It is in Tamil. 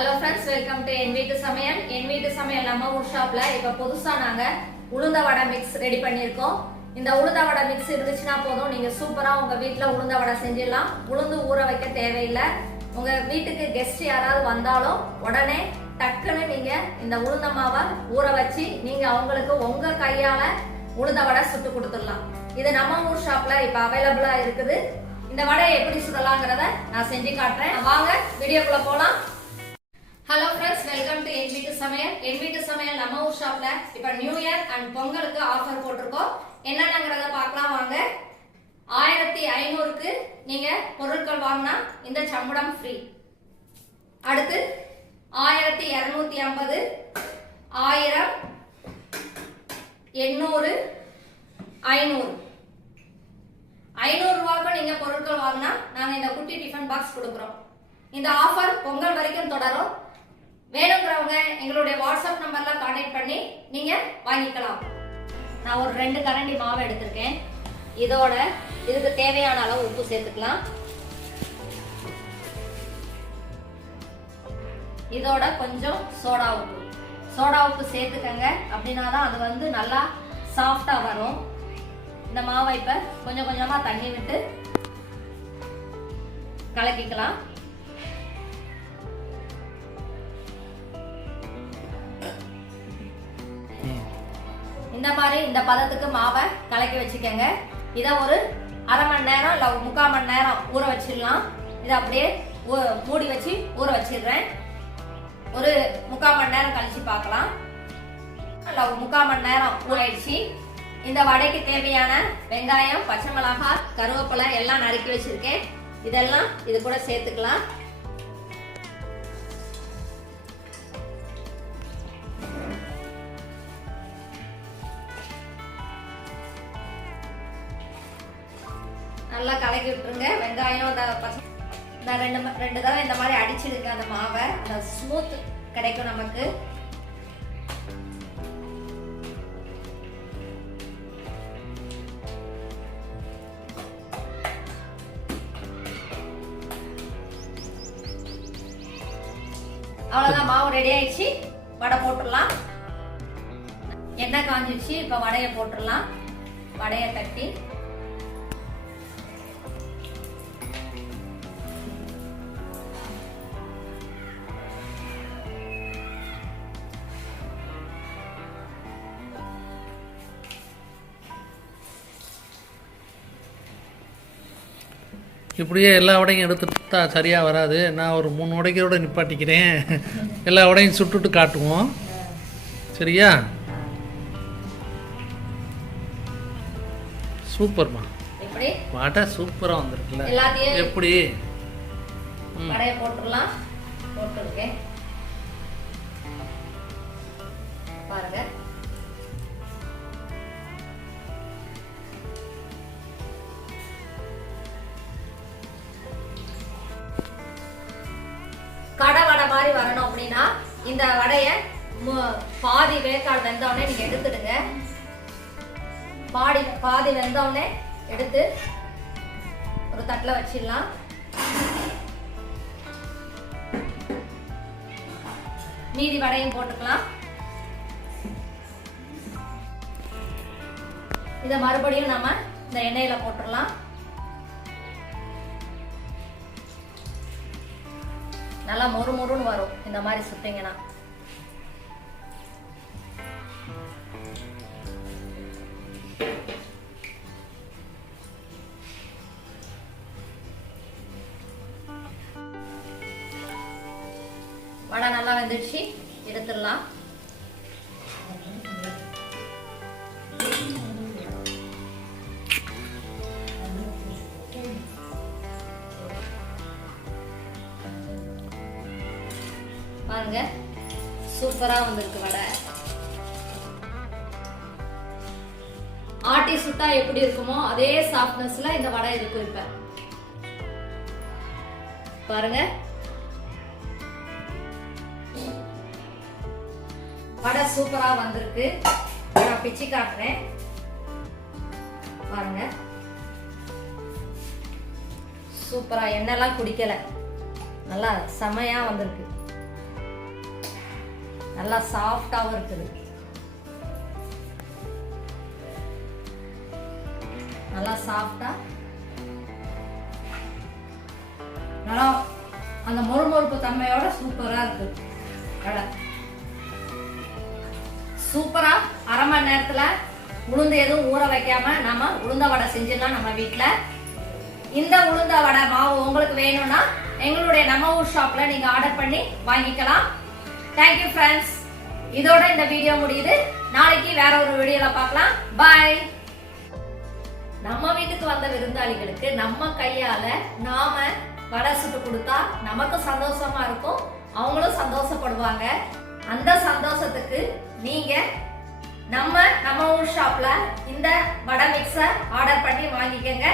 ஹலோ ஃப்ரெண்ட்ஸ் வெல்கம் டு என் வீட்டு சமையல் என் வீட்டு சமையல் நம்ம ஊர் ஷாப்ல இப்ப புதுசா நாங்க உளுந்த வடை மிக்ஸ் ரெடி பண்ணியிருக்கோம். இந்த உளுந்த வடை மிக்ஸ் இருந்துச்சுன்னா போதும். நீங்க சூப்பரா உங்க வீட்டுல உளுந்த வடை செஞ்சிடலாம். உளுந்து ஊற வைக்க தேவையில்லை. உங்க வீட்டுக்கு கெஸ்ட் யாராவது வந்தாலும் உடனே டக்குன்னு நீங்க இந்த உளுந்த மாவை ஊற வச்சு நீங்க அவங்களுக்கு உங்க கையால உளுந்த வடை சுட்டு கொடுத்துடலாம். இது நம்ம ஊர் ஷாப்ல இப்ப அவைலபிளா இருக்குது. இந்த வடையை எப்படி சுடலாங்கிறத நான் செஞ்சு காட்டுறேன். வாங்க வீடியோக்குள்ள போலாம். ஹலோ ஃப்ரெண்ட்ஸ் வெல்கம் டு என் வீட்டு சமையல் என் வீட்டு சமையல் நம்ம ஊர் ஷாப்ல இப்ப நியூ இயர் அண்ட் பொங்கலுக்கு ஆஃபர் போட்டிருக்கோம். என்னென்னங்கிறத பார்க்கலாம் வாங்க. ஆயிரத்தி ஐநூறுக்கு நீங்க பொருட்கள் வாங்கினா இந்த சம்புடம் ஃப்ரீ அடுத்து ஆயிரத்தி இருநூத்தி ஐம்பது ஆயிரம் எண்ணூறு ஐநூறு. ஐநூறு ரூபாய்க்கு நீங்க பொருட்கள் வாங்கினா நாங்க இந்த குட்டி டிஃபன் பாக்ஸ் கொடுக்குறோம். இந்த ஆஃபர் பொங்கல் வரைக்கும் தொடரும். வேணுங்கிறவங்க எங்களுடைய வாட்ஸ்அப் நம்பர்ல கான்டாக்ட் பண்ணி நீங்க வாங்கிக்கலாம். நான் ஒரு ரெண்டு கரண்டி மாவு எடுத்திருக்கேன். இதோட இதுக்கு தேவையான அளவு உப்பு சேர்த்துக்கலாம். இதோட கொஞ்சம் சோடா உப்பு. சோடா உப்பு சேர்த்துக்கங்க. அப்படின்னா தான் அது வந்து நல்லா சாஃப்டா வரும். இந்த மாவை இப்ப கொஞ்சம் கொஞ்சமா தண்ணி விட்டு கலக்கிக்கலாம். இந்த மாதிரி இந்த பதத்துக்கு மாவை கலக்கி வச்சுக்கோங்க. இதை ஒரு அரை மணி நேரம் இல்லை முக்கால் மணி நேரம் ஊற வச்சிடலாம். இதை அப்படியே மூடி வச்சு ஊற வச்சிடுறேன். ஒரு முக்கால் மணி நேரம் கழிச்சு பார்க்கலாம். இல்லை முக்கால் மணி நேரம் ஊறாயிடுச்சு இந்த வடைக்கு தேவையான வெங்காயம் பச்சை மிளகாய் கருவேப்பிலை எல்லாம் நறுக்கி வச்சிருக்கேன். இதெல்லாம் இது கூட சேர்த்துக்கலாம். நல்லா கலக்கி விட்டுருங்க வெங்காயம் இந்த பச்சை இந்த ரெண்டு ரெண்டு தடவை இந்த மாதிரி அடிச்சிடுங்க அந்த மாவை. அந்த ஸ்மூத் கிடைக்கும் நமக்கு. அவ்வளோதான் மாவு ரெடி ஆயிடுச்சு. வடை போட்டுடலாம். எண்ணெய் காஞ்சிடுச்சு இப்போ வடையை போட்டுடலாம். வடையை தட்டி. இப்படியே எல்லா வடையும் எடுத்துட்டா சரியாக வராது. நான் ஒரு மூணு வடைக்கோட நிப்பாட்டிக்கிறேன். எல்லா வடையும் சுட்டுட்டு காட்டுவோம். சரியா? சூப்பர்மா. இப்படி வடை சூப்பராக வந்திருக்குல்ல. எப்படி? போட்டுடலாம். போட்டுருக்கேன். மாதிரி வரணும் அப்படின்னா இந்த வடைய பாதி வேக்காடு வெந்தவுடனே நீங்க எடுத்துடுங்க. பாடி பாதி வெந்தவுடனே எடுத்து ஒரு தட்டில் வச்சிடலாம். மீதி வடையும் போட்டுக்கலாம். இத மறுபடியும் நம்ம இந்த எண்ணெயில போட்டுடலாம். நல்லா மொறு மொறுன்னு வரும். இந்த மாதிரி சுட்டீங்கன்னா வடை நல்லா வெந்துடுச்சு. எடுத்துடலாம். பாருங்க. சூப்பரா வந்திருக்கு வடை. ஆட்டி சுட்டா எப்படி இருக்குமோ அதே சாஃப்ட்னஸ்ல இந்த வடை இருக்கும் இப்ப பாருங்க. வடை சூப்பரா வந்திருக்கு. நான் பிச்சு காட்டுறேன். பாருங்க. சூப்பரா எண்ணெய்லாம் குடிக்கல. நல்லா செமையா வந்திருக்கு. நல்லா சாஃப்டாகவும் இருக்குது. நல்லா சாஃப்டா நல்லா அந்த மொறுமொறுப்பு தன்மையோட சூப்பரா இருக்கு. வடை சூப்பரா அரை மணி நேரத்துல உளுந்து எதுவும் ஊற வைக்காம நாம உளுந்த வடை செஞ்சிடலாம் நம்ம வீட்டில் இந்த உளுந்த வடை மாவு உங்களுக்கு வேணும்னா எங்களுடைய நம்ம ஊர் ஷாப்ல நீங்க ஆர்டர் பண்ணி வாங்கிக்கலாம். தேங்க்யூ ஃப்ரெண்ட்ஸ் இதோட இந்த வீடியோ முடியுது. நாளைக்கு வேற ஒரு வீடியோல பார்க்கலாம். பாய் நம்ம வீட்டுக்கு வந்த விருந்தாளிகளுக்கு நம்ம கையால நாம வடை சுட்டு கொடுத்தா நமக்கு சந்தோஷமா இருக்கும். அவங்களும் சந்தோஷப்படுவாங்க. அந்த சந்தோஷத்துக்கு நீங்க நம்ம நம்ம ஊர் ஷாப்ல இந்த வடை மிக்ஸை ஆர்டர் பண்ணி வாங்கிக்கங்க.